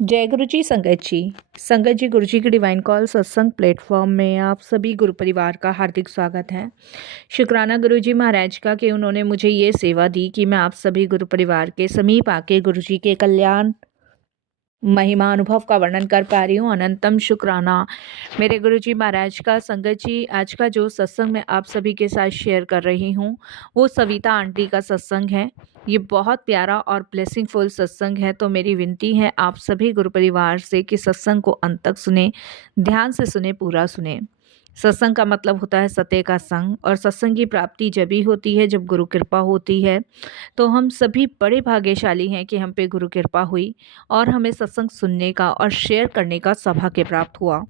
जय गुरु जी संगत जी। संगत जी, गुरु जी की डिवाइन कॉल सत्संग प्लेटफॉर्म में आप सभी गुरु परिवार का हार्दिक स्वागत है। शुक्राना गुरु जी महाराज का कि उन्होंने मुझे ये सेवा दी कि मैं आप सभी गुरु परिवार के समीप आके गुरु जी के कल्याण महिमा अनुभव का वर्णन कर पा रही हूँ। अनंतम शुक्राना मेरे गुरु जी महाराज का। संगत जी, आज का जो सत्संग मैं आप सभी के साथ शेयर कर रही हूँ वो सविता आंटी का सत्संग है। ये बहुत प्यारा और ब्लेसिंगफुल सत्संग है, तो मेरी विनती है आप सभी गुरु परिवार से कि सत्संग को अंत तक सुने, ध्यान से सुने, पूरा सुने। सत्संग का मतलब होता है सत्य का संग, और सत्संग की प्राप्ति जब ही होती है जब गुरु कृपा होती है। तो हम सभी बड़े भाग्यशाली हैं कि हम पे गुरु कृपा हुई और हमें सत्संग सुनने का और शेयर करने का सौभाग्य प्राप्त हुआ।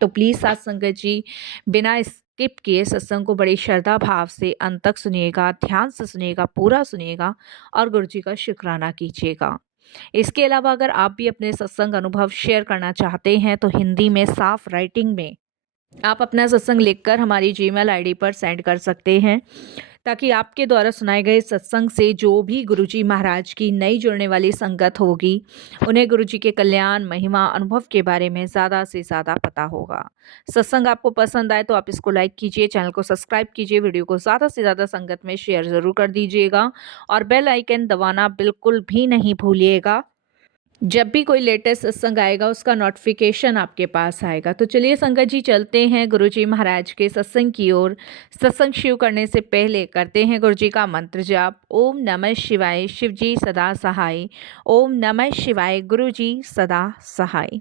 तो प्लीज़ साथ संगत जी, बिना स्किप किए सत्संग को बड़ी श्रद्धा भाव से अंत तक सुनिएगा, ध्यान से सुनिएगा, पूरा सुनिएगा और गुरु जी का शुक्राना कीजिएगा। इसके अलावा अगर आप भी अपने सत्संग अनुभव शेयर करना चाहते हैं तो हिंदी में साफ राइटिंग में आप अपना सत्संग लिखकर हमारी जीमेल आईडी पर सेंड कर सकते हैं, ताकि आपके द्वारा सुनाए गए सत्संग से जो भी गुरुजी महाराज की नई जुड़ने वाली संगत होगी उन्हें गुरुजी के कल्याण महिमा अनुभव के बारे में ज़्यादा से ज़्यादा पता होगा। सत्संग आपको पसंद आए तो आप इसको लाइक कीजिए, चैनल को सब्सक्राइब कीजिए, वीडियो को ज़्यादा से ज़्यादा संगत में शेयर ज़रूर कर दीजिएगा और बेल आइकन दबाना बिल्कुल भी नहीं भूलिएगा। जब भी कोई लेटेस्ट सत्संग आएगा उसका नोटिफिकेशन आपके पास आएगा। तो चलिए संगत जी, चलते हैं गुरुजी महाराज के सत्संग की ओर। सत्संग शुरू करने से पहले करते हैं गुरुजी का मंत्र जाप। ओम नमः शिवाय, शिव जी सदा सहाय। ओम नमः शिवाय, गुरुजी सदा सहाय।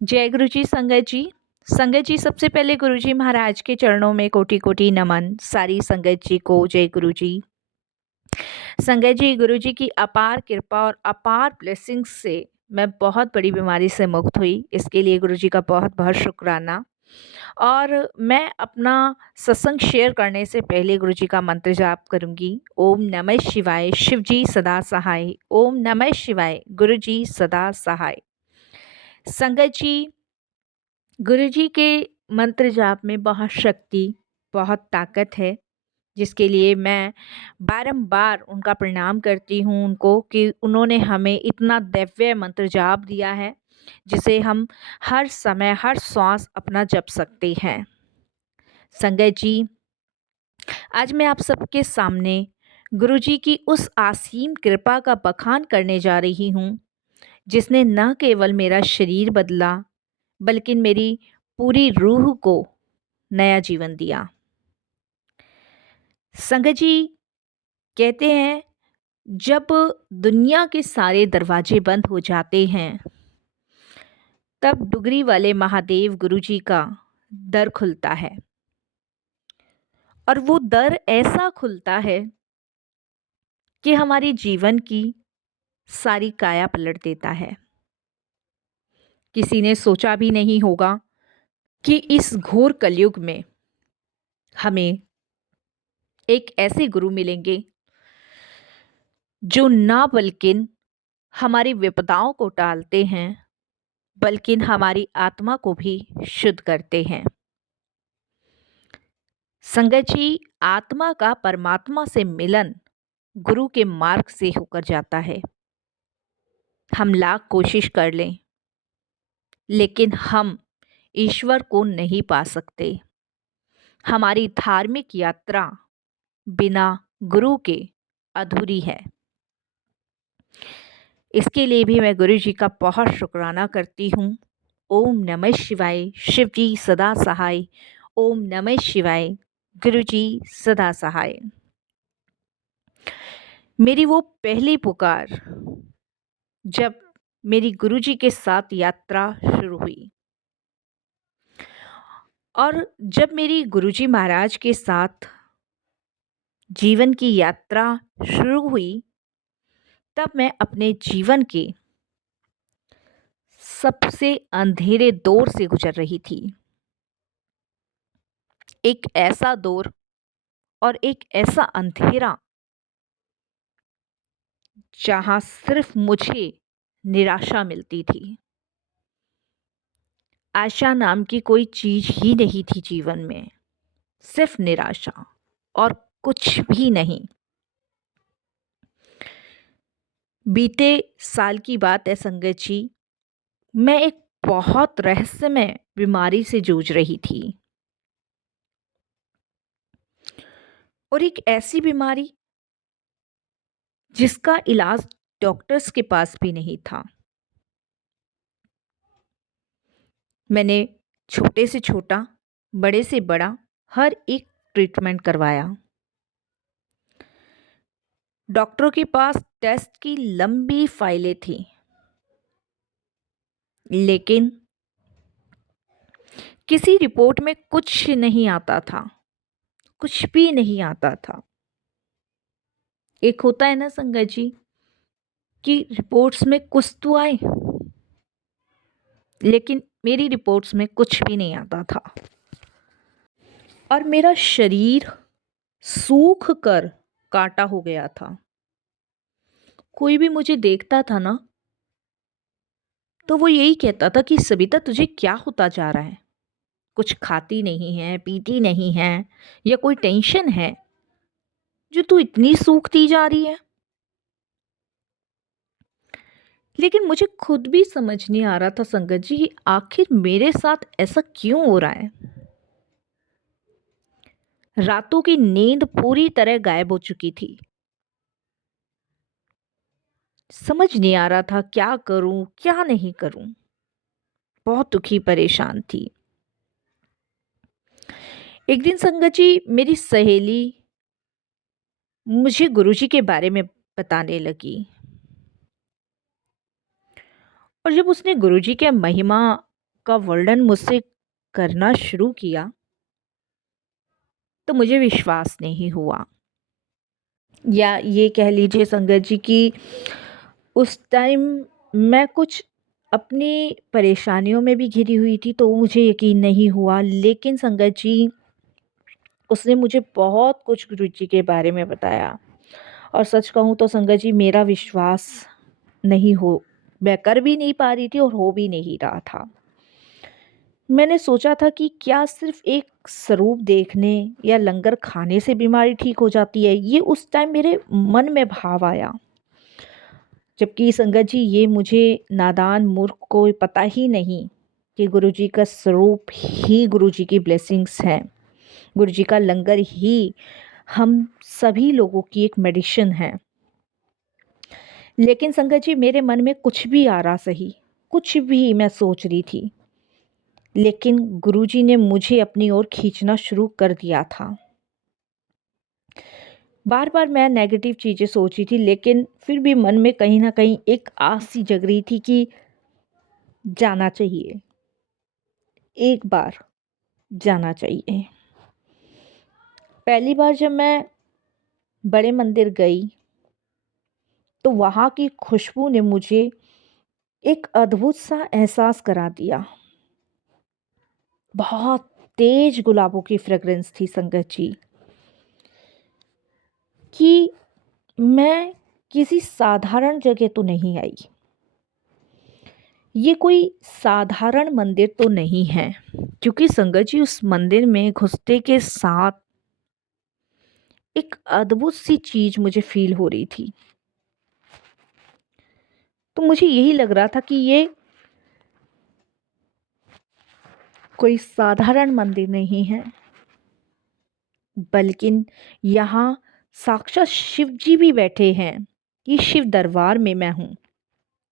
जय गुरुजी संगत जी। संगत जी, सबसे पहले गुरुजी महाराज के चरणों में कोटि कोटि नमन। सारी संगत जी को जय गुरुजी। संगत जी, गुरुजी की अपार कृपा और अपार ब्लेसिंग्स से मैं बहुत बड़ी बीमारी से मुक्त हुई। इसके लिए गुरुजी का बहुत बहुत शुक्राना। और मैं अपना सत्संग शेयर करने से पहले गुरुजी का मंत्र जाप करूंगी। ओम नमः शिवाय, शिव जी सदा सहाय। ओम नमः शिवाय, गुरुजी सदा सहाय। संगत जी, गुरुजी के मंत्र जाप में बहुत शक्ति, बहुत ताकत है, जिसके लिए मैं बारंबार उनका प्रणाम करती हूँ उनको कि उन्होंने हमें इतना दिव्य मंत्र जाप दिया है जिसे हम हर समय हर श्वास अपना जप सकते हैं। संगत जी, आज मैं आप सबके सामने गुरुजी की उस असीम कृपा का बखान करने जा रही हूँ जिसने न केवल मेरा शरीर बदला बल्कि मेरी पूरी रूह को नया जीवन दिया। संगत जी, कहते हैं जब दुनिया के सारे दरवाजे बंद हो जाते हैं तब डुगरी वाले महादेव गुरुजी का दर खुलता है, और वो दर ऐसा खुलता है कि हमारे जीवन की सारी काया पलट देता है। किसी ने सोचा भी नहीं होगा कि इस घोर कलयुग में हमें एक ऐसे गुरु मिलेंगे जो ना बल्कि हमारी विपदाओं को टालते हैं बल्कि हमारी आत्मा को भी शुद्ध करते हैं। संगत जी, आत्मा का परमात्मा से मिलन गुरु के मार्ग से होकर जाता है। हम लाख कोशिश कर लें लेकिन हम ईश्वर को नहीं पा सकते। हमारी धार्मिक यात्रा बिना गुरु के अधूरी है। इसके लिए भी मैं गुरु जी का बहुत शुक्राना करती हूँ। ओम नमः शिवाय, शिव जी सदा सहाय। ओम नमः शिवाय, गुरु जी सदा सहाय। मेरी वो पहली पुकार जब मेरी गुरुजी के साथ यात्रा शुरू हुई, और जब मेरी गुरुजी महाराज के साथ जीवन की यात्रा शुरू हुई तब मैं अपने जीवन के सबसे अंधेरे दौर से गुजर रही थी। एक ऐसा दौर और एक ऐसा अंधेरा जहां सिर्फ मुझे निराशा मिलती थी। आशा नाम की कोई चीज ही नहीं थी जीवन में, सिर्फ निराशा और कुछ भी नहीं। बीते साल की बात है संगत जी। मैं एक बहुत रहस्यमय बीमारी से जूझ रही थी, और एक ऐसी बीमारी जिसका इलाज डॉक्टर्स के पास भी नहीं था। मैंने छोटे से छोटा, बड़े से बड़ा हर एक ट्रीटमेंट करवाया। डॉक्टरों के पास टेस्ट की लंबी फाइलें थी, लेकिन किसी रिपोर्ट में कुछ नहीं आता था, कुछ भी नहीं आता था। एक होता है ना संगत जी कि रिपोर्ट्स में कुछ तो आए, लेकिन मेरी रिपोर्ट्स में कुछ भी नहीं आता था, और मेरा शरीर सूख कर काटा हो गया था। कोई भी मुझे देखता था ना, तो वो यही कहता था कि सविता तुझे क्या होता जा रहा है, कुछ खाती नहीं है, पीती नहीं है, या कोई टेंशन है जो तू इतनी सूखती जा रही है। लेकिन मुझे खुद भी समझ नहीं आ रहा था संगत जी, कि आखिर मेरे साथ ऐसा क्यों हो रहा है। रातों की नींद पूरी तरह गायब हो चुकी थी। समझ नहीं आ रहा था क्या करूं क्या नहीं करूं। बहुत दुखी परेशान थी। एक दिन संगत जी मेरी सहेली मुझे गुरुजी के बारे में बताने लगी, और जब उसने गुरुजी के महिमा का वर्णन मुझसे करना शुरू किया, तो मुझे विश्वास नहीं हुआ। या ये कह लीजिए संगत जी कि उस टाइम मैं कुछ अपनी परेशानियों में भी घिरी हुई थी, तो मुझे यकीन नहीं हुआ। लेकिन संगत जी उसने मुझे बहुत कुछ गुरुजी के बारे में बताया, और सच कहूँ तो संगत जी मेरा विश्वास नहीं हो, मैं कर भी नहीं पा रही थी और हो भी नहीं रहा था। मैंने सोचा था कि क्या सिर्फ एक स्वरूप देखने या लंगर खाने से बीमारी ठीक हो जाती है। ये उस टाइम मेरे मन में भाव आया, जबकि संगत जी ये मुझे नादान मूर्ख को पता ही नहीं कि गुरुजी का स्वरूप ही गुरुजी की ब्लेसिंग्स है। गुरुजी का लंगर ही हम सभी लोगों की एक मेडिसिन है। लेकिन संगत जी मेरे मन में कुछ भी आ रहा सही, कुछ भी मैं सोच रही थी, लेकिन गुरुजी ने मुझे अपनी ओर खींचना शुरू कर दिया था। बार बार मैं नेगेटिव चीज़ें सोची थी, लेकिन फिर भी मन में कहीं ना कहीं एक आस सी जग रही थी कि जाना चाहिए, एक बार जाना चाहिए। पहली बार जब मैं बड़े मंदिर गई, तो वहाँ की खुशबू ने मुझे एक अद्भुत सा एहसास करा दिया। बहुत तेज गुलाबों की फ्रेग्रेंस थी संगत जी, कि मैं किसी साधारण जगह तो नहीं आई। ये कोई साधारण मंदिर तो नहीं है, क्योंकि संगत जी उस मंदिर में घुसते के साथ एक अद्भुत सी चीज मुझे फील हो रही थी। तो मुझे यही लग रहा था कि ये कोई साधारण मंदिर नहीं है, बल्कि यहाँ साक्षात शिव जी भी बैठे हैं। ये शिव दरबार में मैं हूँ।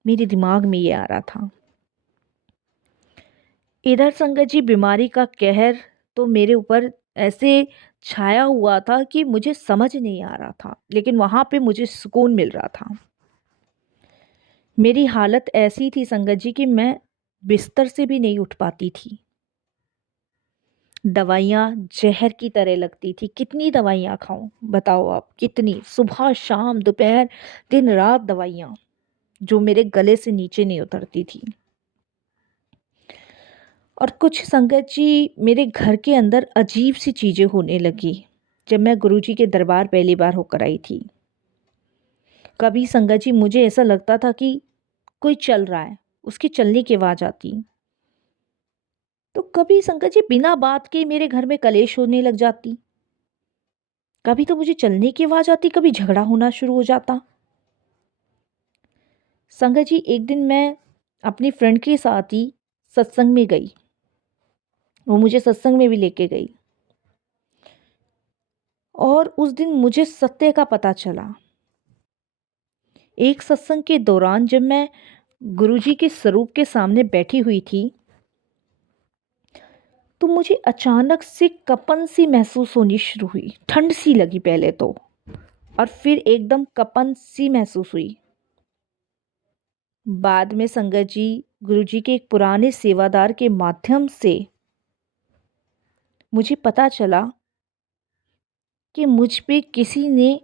मेरे दिमाग में ये आ रहा था। इधर संगत जी बीमारी का कहर तो मेरे ऊपर ऐसे छाया हुआ था कि मुझे समझ नहीं आ रहा था, लेकिन वहाँ पे मुझे सुकून मिल रहा था। मेरी हालत ऐसी थी संगत जी कि मैं बिस्तर से भी नहीं उठ पाती थी। दवाइयाँ जहर की तरह लगती थी। कितनी दवाइयाँ खाऊं बताओ आप, कितनी, सुबह शाम दोपहर दिन रात दवाइयाँ, जो मेरे गले से नीचे नहीं उतरती थी। और कुछ संगत जी मेरे घर के अंदर अजीब सी चीज़ें होने लगी जब मैं गुरुजी के दरबार पहली बार होकर आई थी। कभी संगत जी मुझे ऐसा लगता था कि कोई चल रहा है, उसकी चलने की आवाज़ आती। तो कभी संगत जी बिना बात के मेरे घर में कलेश होने लग जाती। कभी तो मुझे चलने की आवाज़ आती, कभी झगड़ा होना शुरू हो जाता। संगत जी, एक दिन मैं अपनी फ्रेंड के साथ ही सत्संग में गई। वो मुझे सत्संग में भी लेके गई और उस दिन मुझे सत्य का पता चला। एक सत्संग के दौरान जब मैं गुरुजी के स्वरूप के सामने बैठी हुई थी, तो मुझे अचानक से कपन सी महसूस होनी शुरू हुई। ठंड सी लगी पहले तो, और फिर एकदम कपन सी महसूस हुई। बाद में संगत जी, गुरुजी के एक पुराने सेवादार के माध्यम से मुझे पता चला कि मुझ पे किसी ने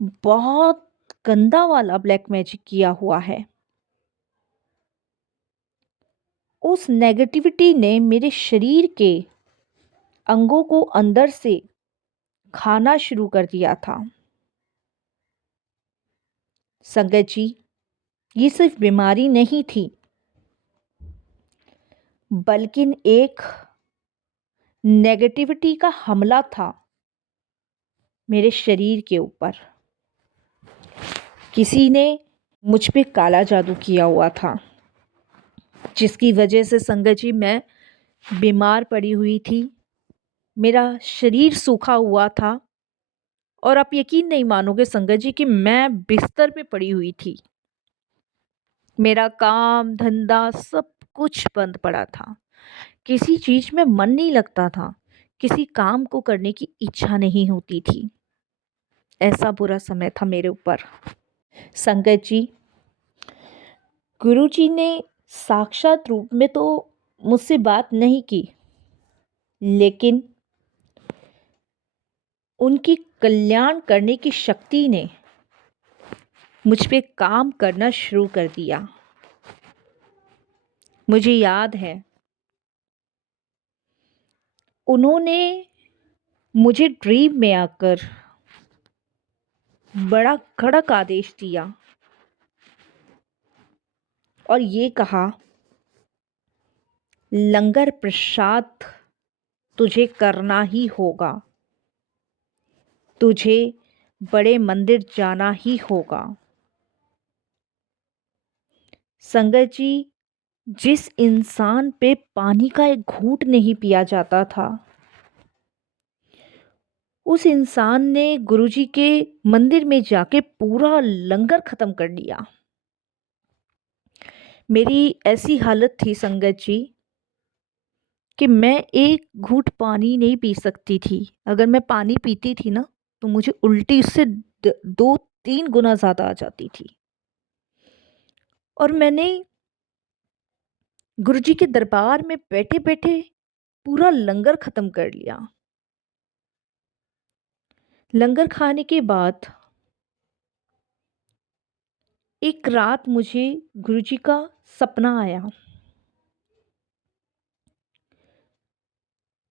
बहुत गंदा वाला ब्लैक मैजिक किया हुआ है। उस नेगेटिविटी ने मेरे शरीर के अंगों को अंदर से खाना शुरू कर दिया था। संगत जी, ये सिर्फ बीमारी नहीं थी, बल्कि एक नेगेटिविटी का हमला था मेरे शरीर के ऊपर। किसी ने मुझ पे काला जादू किया हुआ था, जिसकी वजह से संगत जी मैं बीमार पड़ी हुई थी। मेरा शरीर सूखा हुआ था और आप यकीन नहीं मानोगे संगत जी कि मैं बिस्तर पे पड़ी हुई थी। मेरा काम धंधा सब कुछ बंद पड़ा था। किसी चीज में मन नहीं लगता था। किसी काम को करने की इच्छा नहीं होती थी। ऐसा बुरा समय था मेरे ऊपर। संगत जी, गुरु जी ने साक्षात रूप में तो मुझसे बात नहीं की, लेकिन उनकी कल्याण करने की शक्ति ने मुझ पे काम करना शुरू कर दिया। मुझे याद है, उन्होंने मुझे ड्रीम में आकर बड़ा कड़क आदेश दिया और ये कहा, लंगर प्रसाद तुझे करना ही होगा। तुझे बड़े मंदिर जाना ही होगा। संगत जी, जिस इंसान पे पानी का एक घूंट नहीं पिया जाता था, उस इंसान ने गुरुजी के मंदिर में जाके पूरा लंगर खत्म कर दिया। मेरी ऐसी हालत थी संगत जी कि मैं एक घूंट पानी नहीं पी सकती थी। अगर मैं पानी पीती थी ना, तो मुझे उल्टी उससे 2-3 गुना ज़्यादा आ जाती थी। और मैंने गुरुजी के दरबार में बैठे बैठे पूरा लंगर खत्म कर लिया। लंगर खाने के बाद एक रात मुझे गुरुजी का सपना आया।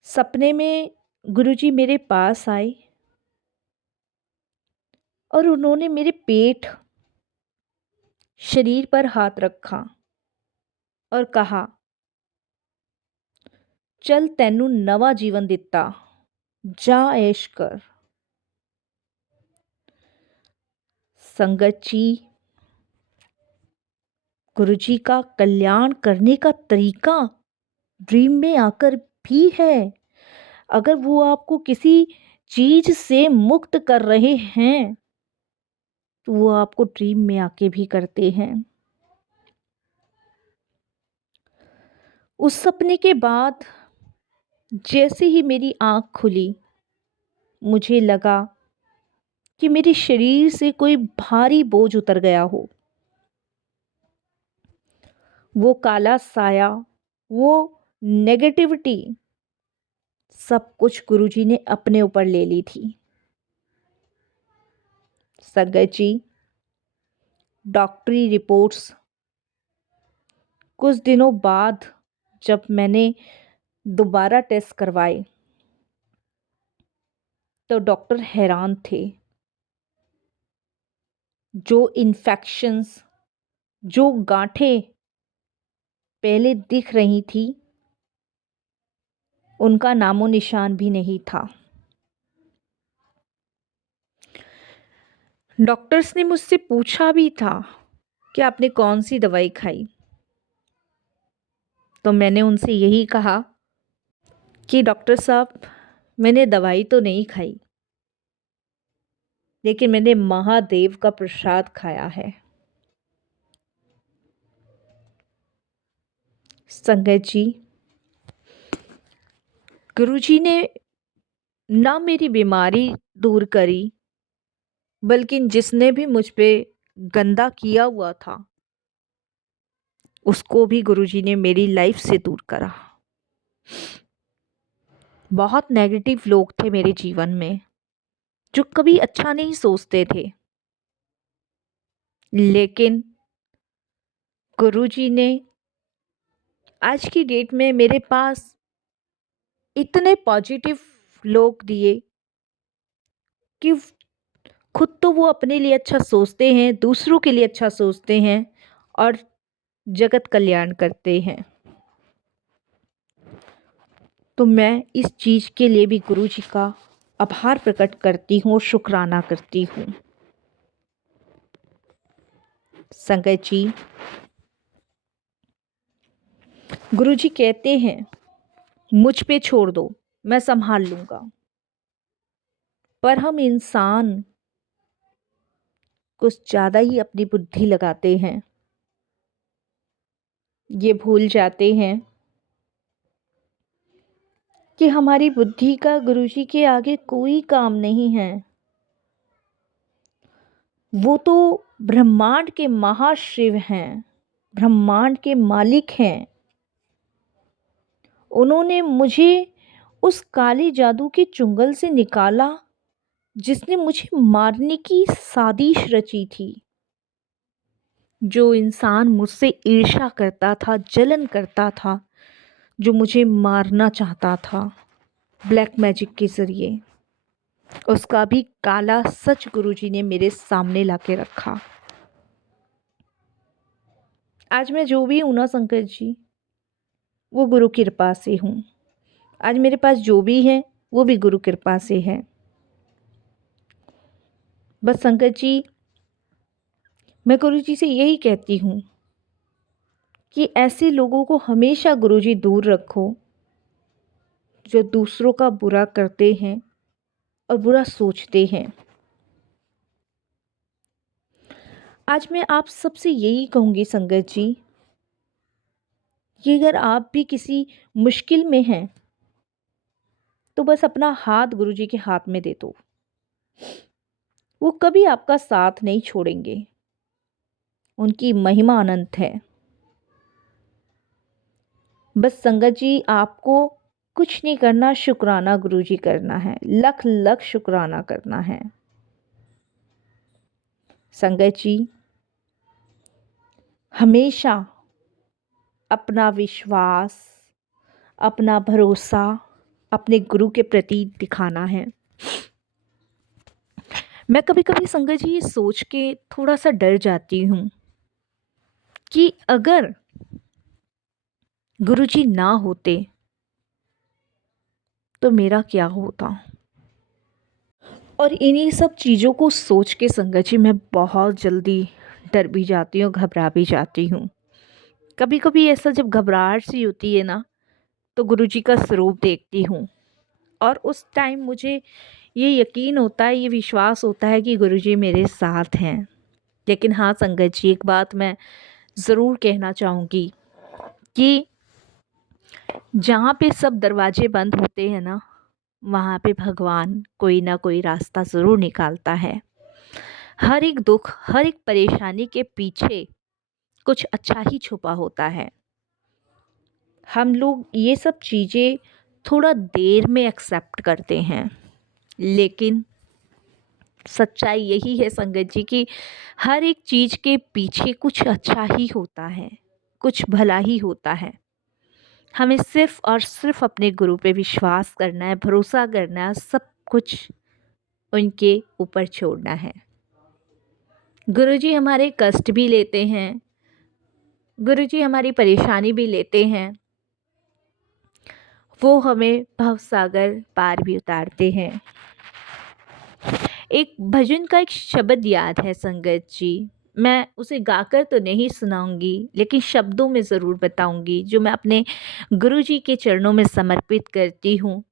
सपने में गुरुजी मेरे पास आए और उन्होंने मेरे पेट, शरीर पर हाथ रखा और कहा, चल तैनू नवा जीवन दिता, जा ऐश कर। संगत जी, गुरुजी का कल्याण करने का तरीका ड्रीम में आकर भी है। अगर वो आपको किसी चीज से मुक्त कर रहे हैं, तो वो आपको ड्रीम में आके भी करते हैं। उस सपने के बाद जैसे ही मेरी आंख खुली, मुझे लगा कि मेरे शरीर से कोई भारी बोझ उतर गया हो। वो काला साया, वो नेगेटिविटी, सब कुछ गुरुजी ने अपने ऊपर ले ली थी। संगत जी, डॉक्टरी रिपोर्ट्स कुछ दिनों बाद जब मैंने दोबारा टेस्ट करवाए, तो डॉक्टर हैरान थे। जो इन्फेक्शंस, जो गांठें पहले दिख रही थी, उनका नामो निशान भी नहीं था। डॉक्टर्स ने मुझसे पूछा भी था कि आपने कौन सी दवाई खाई? तो मैंने उनसे यही कहा कि डॉक्टर साहब, मैंने दवाई तो नहीं खाई, लेकिन मैंने महादेव का प्रसाद खाया है। संगत जी, गुरुजी ने ना मेरी बीमारी दूर करी, बल्कि जिसने भी मुझ पे गंदा किया हुआ था उसको भी गुरुजी ने मेरी लाइफ से दूर करा। बहुत नेगेटिव लोग थे मेरे जीवन में जो कभी अच्छा नहीं सोचते थे, लेकिन गुरुजी ने आज की डेट में मेरे पास इतने पॉजिटिव लोग दिए कि खुद तो वो अपने लिए अच्छा सोचते हैं, दूसरों के लिए अच्छा सोचते हैं और जगत कल्याण करते हैं। तो मैं इस चीज़ के लिए भी गुरुजी का आभार प्रकट करती हूँ, शुक्राना करती हूँ। संगत जी, गुरुजी कहते हैं मुझ पे छोड़ दो, मैं संभाल लूँगा। पर हम इंसान कुछ ज़्यादा ही अपनी बुद्धि लगाते हैं। ये भूल जाते हैं कि हमारी बुद्धि का गुरुजी के आगे कोई काम नहीं है। वो तो ब्रह्मांड के महाशिव हैं, ब्रह्मांड के मालिक हैं। उन्होंने मुझे उस काले जादू के चुंगल से निकाला जिसने मुझे मारने की साजिश रची थी। जो इंसान मुझसे ईर्ष्या करता था, जलन करता था, जो मुझे मारना चाहता था ब्लैक मैजिक के ज़रिए, उसका भी काला सच गुरुजी ने मेरे सामने लाके रखा। आज मैं जो भी हूँ ना संकट जी, वो गुरु कृपा से हूँ। आज मेरे पास जो भी है वो भी गुरु कृपा से है। बस संकट जी, मैं गुरुजी से यही कहती हूँ कि ऐसे लोगों को हमेशा गुरुजी दूर रखो जो दूसरों का बुरा करते हैं और बुरा सोचते हैं। आज मैं आप सबसे यही कहूँगी संगत जी कि अगर आप भी किसी मुश्किल में हैं तो बस अपना हाथ गुरुजी के हाथ में दे दो। वो कभी आपका साथ नहीं छोड़ेंगे। उनकी महिमा अनंत है। बस संगत जी, आपको कुछ नहीं करना, शुक्राना गुरुजी करना है, लख लख शुक्राना करना है। संगत जी, हमेशा अपना विश्वास, अपना भरोसा अपने गुरु के प्रति दिखाना है। मैं कभी कभी संगत जी ये सोच के थोड़ा सा डर जाती हूँ कि अगर गुरुजी ना होते तो मेरा क्या होता। और इन्हीं सब चीज़ों को सोच के संगत जी मैं बहुत जल्दी डर भी जाती हूँ, घबरा भी जाती हूँ। कभी कभी ऐसा जब घबराहट सी होती है ना, तो गुरुजी का स्वरूप देखती हूँ और उस टाइम मुझे ये यकीन होता है, ये विश्वास होता है कि गुरुजी मेरे साथ हैं। लेकिन हाँ संगत जी, एक बात मैं ज़रूर कहना चाहूँगी कि जहाँ पे सब दरवाजे बंद होते हैं ना, वहाँ पे भगवान कोई ना कोई रास्ता ज़रूर निकालता है। हर एक दुख, हर एक परेशानी के पीछे कुछ अच्छा ही छुपा होता है। हम लोग ये सब चीज़ें थोड़ा देर में एक्सेप्ट करते हैं, लेकिन सच्चाई यही है संगत जी कि हर एक चीज़ के पीछे कुछ अच्छा ही होता है, कुछ भला ही होता है। हमें सिर्फ़ और सिर्फ़ अपने गुरु पे विश्वास करना है, भरोसा करना है, सब कुछ उनके ऊपर छोड़ना है। गुरुजी हमारे कष्ट भी लेते हैं, गुरुजी हमारी परेशानी भी लेते हैं, वो हमें भवसागर पार भी उतारते हैं। एक भजन का एक शब्द याद है संगत जी, मैं उसे गाकर तो नहीं सुनाऊंगी, लेकिन शब्दों में ज़रूर बताऊंगी, जो मैं अपने गुरुजी के चरणों में समर्पित करती हूँ।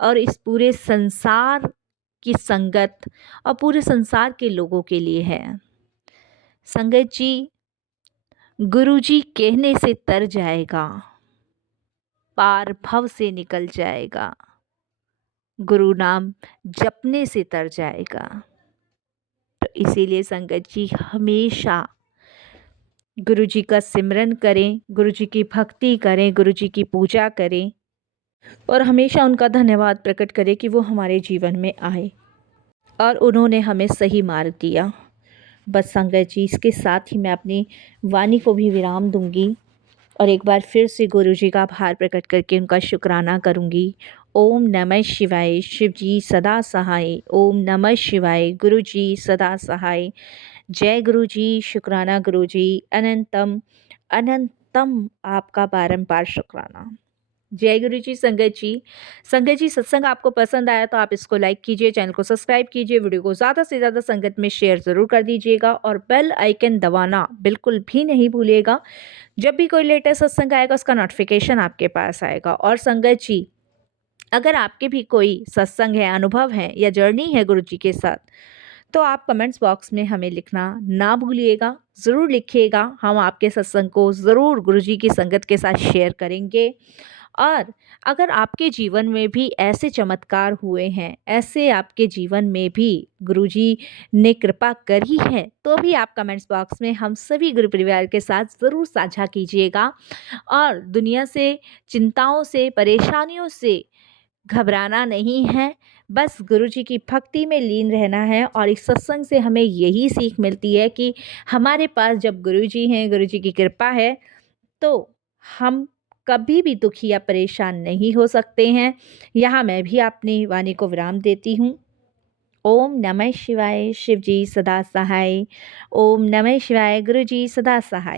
और इस पूरे संसार की संगत और पूरे संसार के लोगों के लिए है। संगत जी, गुरुजी कहने से तर जाएगा, पार भव से निकल जाएगा, गुरु नाम जपने से तर जाएगा। तो इसीलिए संगत जी हमेशा गुरु जी का सिमरन करें, गुरु जी की भक्ति करें, गुरु जी की पूजा करें और हमेशा उनका धन्यवाद प्रकट करें कि वो हमारे जीवन में आए और उन्होंने हमें सही मार्ग दिया। बस संगत जी, इसके साथ ही मैं अपनी वाणी को भी विराम दूंगी और एक बार फिर से गुरु जी का आभार प्रकट करके उनका शुक्राना करूंगी। ओम नमः शिवाय, शिव जी सदा सहाय। ओम नमः शिवाय, गुरु जी सदा सहाय। जय गुरु जी, शुक्राना गुरु जी, अनंतम अनंतम आपका बारंबार शुक्राना। जय गुरु जी। संगत जी सत्संग आपको पसंद आया तो आप इसको लाइक कीजिए, चैनल को सब्सक्राइब कीजिए, वीडियो को ज़्यादा से ज़्यादा संगत में शेयर ज़रूर कर दीजिएगा और बेल आइकन दबाना बिल्कुल भी नहीं भूलिएगा। जब भी कोई लेटेस्ट सत्संग आएगा उसका नोटिफिकेशन आपके पास आएगा। और संगत जी, अगर आपके भी कोई सत्संग है, अनुभव है या जर्नी है गुरु जी के साथ, तो आप कमेंट्स बॉक्स में हमें लिखना ना भूलिएगा। ज़रूर लिखिएगा, हम आपके सत्संग को ज़रूर गुरु जी की संगत के साथ शेयर करेंगे। और अगर आपके जीवन में भी ऐसे चमत्कार हुए हैं, ऐसे आपके जीवन में भी गुरुजी ने कृपा करी है, तो भी आप कमेंट्स बॉक्स में हम सभी गुरु परिवार के साथ ज़रूर साझा कीजिएगा। और दुनिया से, चिंताओं से, परेशानियों से घबराना नहीं है, बस गुरुजी की भक्ति में लीन रहना है। और इस सत्संग से हमें यही सीख मिलती है कि हमारे पास जब गुरुजी हैं, गुरुजी की कृपा है, तो हम कभी भी दुखी या परेशान नहीं हो सकते हैं। यहाँ मैं भी अपनी वाणी को विराम देती हूँ। ओम नमः शिवाय, शिव जी सदा सहाय। ओम नमः शिवाय, गुरु जी सदा सहाय।